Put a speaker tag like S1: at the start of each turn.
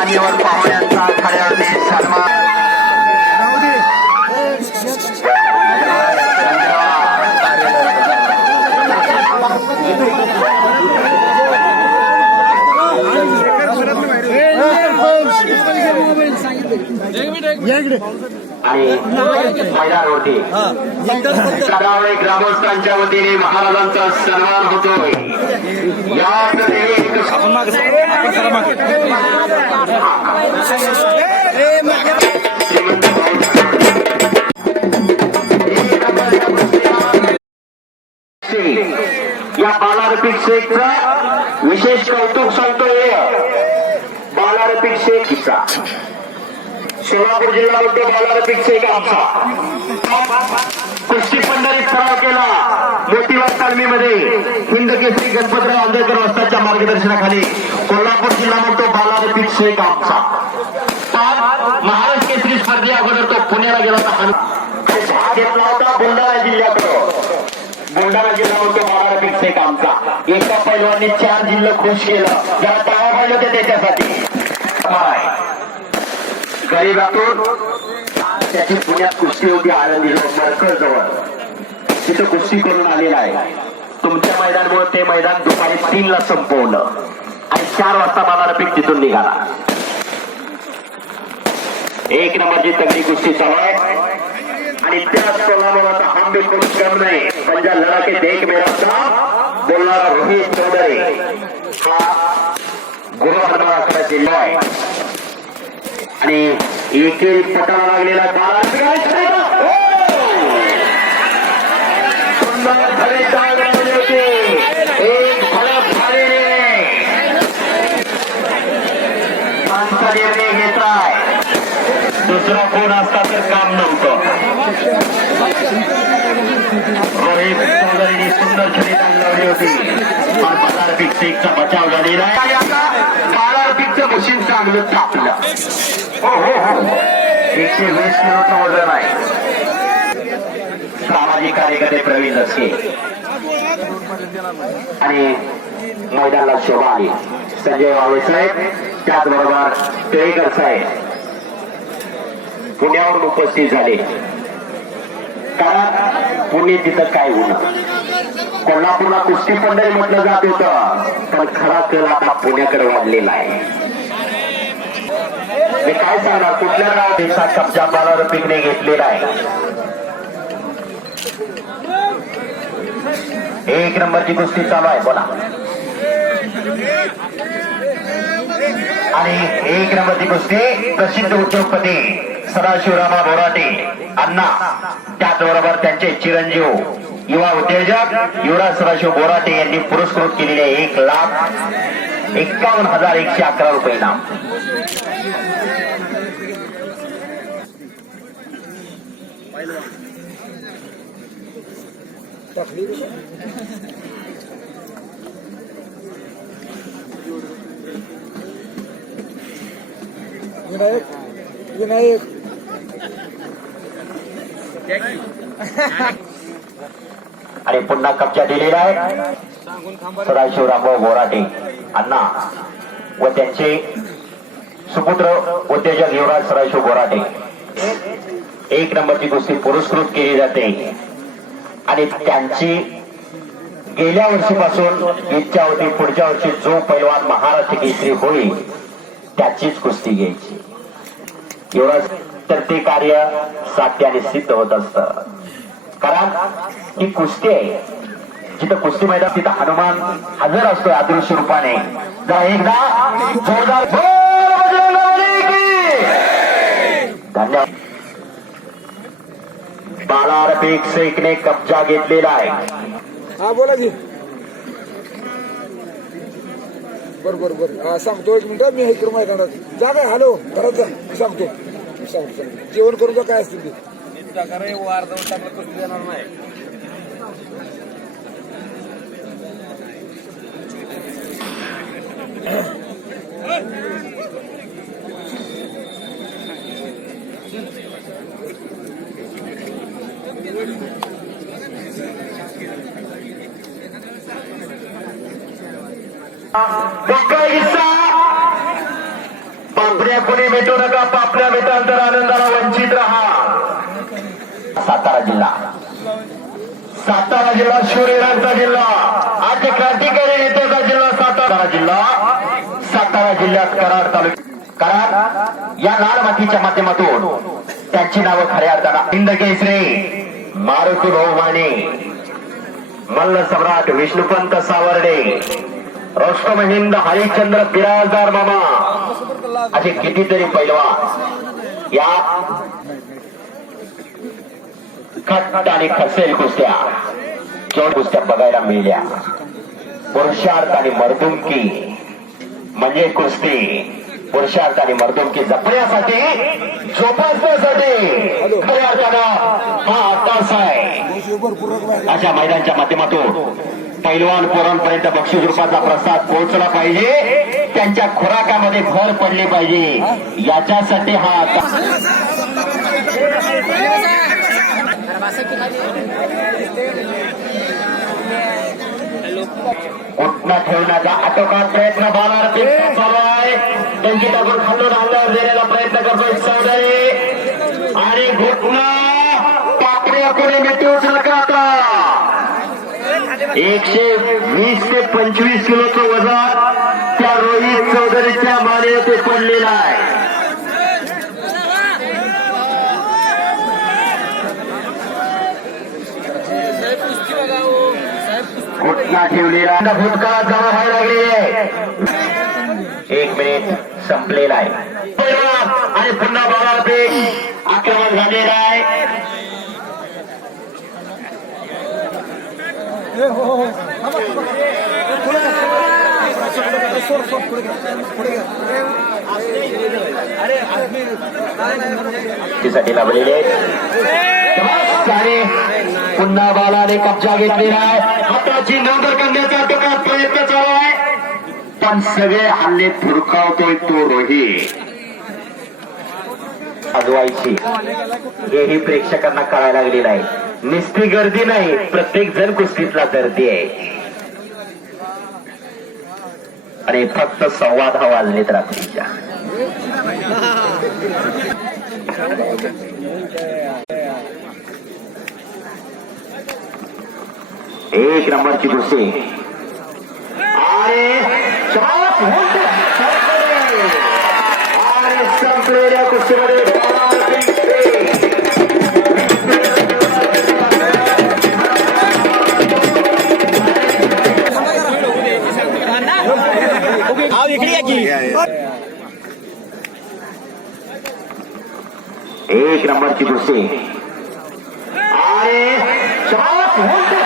S1: मान्यवर पाहुण्यांचा खऱ्या अर्थी सन्मान. आणि मैदानावरती ग्रामस्थांच्या वतीने महाराजांचा सन्मान होतोय. या श्रीमंत या बालारपीठ शेखचा विशेष कौतुक सांगतोय बालारपीठ शेख किस्सा सोलापूर जिल्हा उद्योग बालारपीठ शेख आमचा कुस्ती पंढरीत सराव केला मोतीवार तालमीमध्ये हिंद केसरी गणपतराव आंबेडकर वस्ताच्या मार्गदर्शनाखाली कोल्हापूर जिल्हा म्हणतो बालावती शेख आमचा. महाराष्ट्र केसरी स्पर्धे अगोदर तो पुण्याला गेला होता. घेतला होता बुलढाणा जिल्ह्याकडं. बुलढाणा जिल्हा म्हणतो बालावती शेख आमचा. एका पैलवानी चार जिल्हे खुश केलं. जरा तळा पाहिलं होते त्याच्यासाठी. गरीबातून त्याची पुण्यात कुस्ती होती आनंदी मरकळ जवळ तिथं कुस्ती करून आलेला आहे. तुमच्या मैदानमुळे ते मैदान दुपारी तीन ला संपवलं. आणि चार वाजता बालारपीठ तिथून निघाला. एक नंबरची तगडी कुस्ती चालू आहे. आणि त्याच कोल्हापुराचा आंबे बिलकुल कम नाही. पंजा लढाके देख मेरा बोलणारा रोहित चौधरी. हा गुरुहरणाकडे जिल्हा आहे. आणि एकेरी पटाला लागलेला बाळा सुंदर धडे चाल लावली होती एक फलक झालेले माणसा निर्णय घेताय दुसरा कोण असता तर काम नव्हतं रोहित चौधरीने सुंदर छडी लावली होती पण बाजारपीठ शेखचा बचाव झालेला आहे आणि पिक्सचं मशीन चांगलं थापलं हो हो हो एकशे वीस किलोचं वजन आहे. सामाजिक कार्यकर्ते प्रवीण लसके आणि मैदानाला शोभा आली संजय वावे साहेब त्याचबरोबर टिळेकर साहेब पुण्यावरून उपस्थित झाले. कारण पुणे तिथं काय होणं कोल्हापूरला कुस्ती पंढरी म्हटलं जात होत पण खरा कल आता पुण्याकडे वाढलेला आहे. मी काय सांगणार? कुठल्या देशात कब्जा बालावर पिकने घेतलेला आहे? एक नंबरची कुस्ती चालू आहे बोला. आणि एक नंबरची कुस्ती प्रसिद्ध उद्योगपती सदाशिवरामा बोराटे अण्णा. त्याचबरोबर त्यांचे चिरंजीव युवा उद्योजक युवराज सदाशिव बोराटे यांनी पुरस्कृत केलेले एक लाख एक्कावन्न हजार एकशे अकरा रुपये नाम
S2: विनायक. विनायक.
S1: आणि पुन्हा कप्चा दिलेला आहे सदाशिवरामभाऊ बोराटे अण्णा व त्यांचे सुपुत्र उद्योजक युवराज सदाशिव बोराटे एक नंबरची कुस्ती पुरस्कृत केली जाते. आणि त्यांची गेल्या वर्षीपासून इच्छा होती पुढच्या वर्षी जो पैलवान महाराष्ट्र केसरी होईल त्याचीच कुस्ती घ्यायची एवढं तर ते कार्य साध्याने सिद्ध होत असत कारण ही कुस्ती आहे जिथं कुस्ती मैदान तिथं हनुमान हजर असतोय अदृश्य रूपाने जरा एकदा जोरदार धन्यवाद बालारपीठ शेखने कब्जा घेतलेला आहे.
S2: हा बोला की. बर बर बर. हा सांगतो एक मिनिट मी इकडे मैदानात. जा काय हॅलो घरात जा. मी सांगतो. मी सांगतो सांगतो. जेवण करून जा काय असतील ते.
S3: वार जाऊन टाकलं कुस्ती देणार नाही.
S1: पापड्या कुणी भेटू नका पापड्या भेटाल तर आनंदाला वंचित राहा. सातारा जिल्हा. सातारा जिल्हा शूरवीरांचा जिल्हा. आज क्रांतिकारी नेत्याचा जिल्हा सातारा जिल्हा. सातारा जिल्ह्यात कराड तालुक्यात. कारण या लाल मातीच्या माध्यमातून त्यांची नावं खऱ्या अर्थानं इंद केसरे मारुती भाऊ माने मल्ल सम्राट विष्णुपंत सावर्डे रोष्टमहिंद हरिश्चंद्र बिराजदार मामा. असे कितीतरी पैलवान. या खट आणि खसेल कुस्त्या जोड कुस्त्या बघायला मिळल्या. पुरुषार्थ आणि मर्दुमकी म्हणजे कुस्ती. पुरुषार्थ आणि मर्दुमकी जपण्यासाठी जोपासण्यासाठी. खऱ्या अर्थानं हा अट्टास आहे
S2: आहे.
S1: अशा मैदानच्या माध्यमातून पैलवान पोरांपर्यंत बक्षीस रूपाचा प्रसाद पोहोचला पाहिजे. त्यांच्या खुराकामध्ये भर पडली पाहिजे. याच्यासाठी हा आता ठेवण्याचा आटोकाट प्रयत्न बालारती चालू आहे. त्यांची टाकून खालून अंगावर देण्याचा प्रयत्न करतोय चौधरी. आणि घुटना पापडी कोणी मिठी उचल का एकशे वीस ते पंचवीस किलोचं वजन त्या रोहित चौधरीच्या मानेवरती पडलेलं आहे. घुटना ठेवलेला. भूतकाळात जमा व्हायला लागली आहे. एक मिनिट संपलेला आहे. आणि पुन्हा बाबा आक्रमण झालेला आहे. साठी लाभलेले पुन्हा बालाने कब्जा घेतलेला आहे. हाताची नंतर करण्याचा त्याचा प्रयत्न चालू आहे. पण सगळे हल्ले धुडकावतोय तो रोही अजवायची हेही प्रेक्षकांना कळायला लागलेलं आहे. नुसती गर्दी नाही प्रत्येक जण कुस्तीतला गर्दी आहे. आणि फक्त संवाद हा वाजलेत रात्रीच्या एक नंबरची कुस्ती. One